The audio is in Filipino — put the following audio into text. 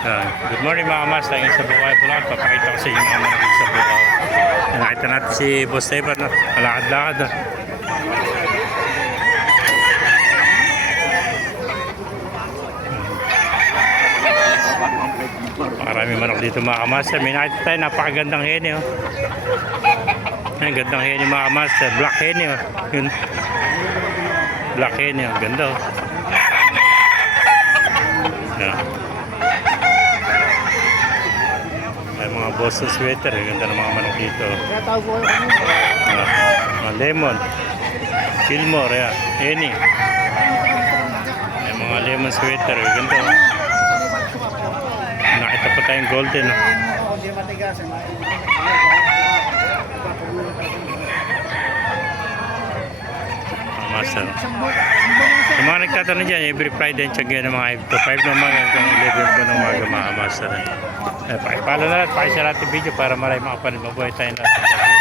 Good morning mga mas, lagi sa Bukay Pulang. Papakita ko sa inyo mga manok sa Bukay. Nakita natin si Boss Evan, no? Malakad-lakad. No? Marami manok dito mga kamaster. May nakita tayo, napakagandang hene. Oh. Ang gandang hene mga kamaster. Black hene. Oh. Yun. Black hene. Oh. Ganda. Oh. Yeah. May mga Boston sweater. Ganda ng mga manok dito. Mga lemon. Fillmore. Yeah. Hene. May mga lemon sweater. Ganda. Oh. Nakita pa tayong golden. No? Master. Yung mga nagtatanong dyan, every Friday ang tiyagyan ng mga 5 to 5 ng umaga hanggang 11 po ng umaga mga master. Pakipalo na lahat, pakisya natin video para marami makapanood. Mabuhay tayo lahat.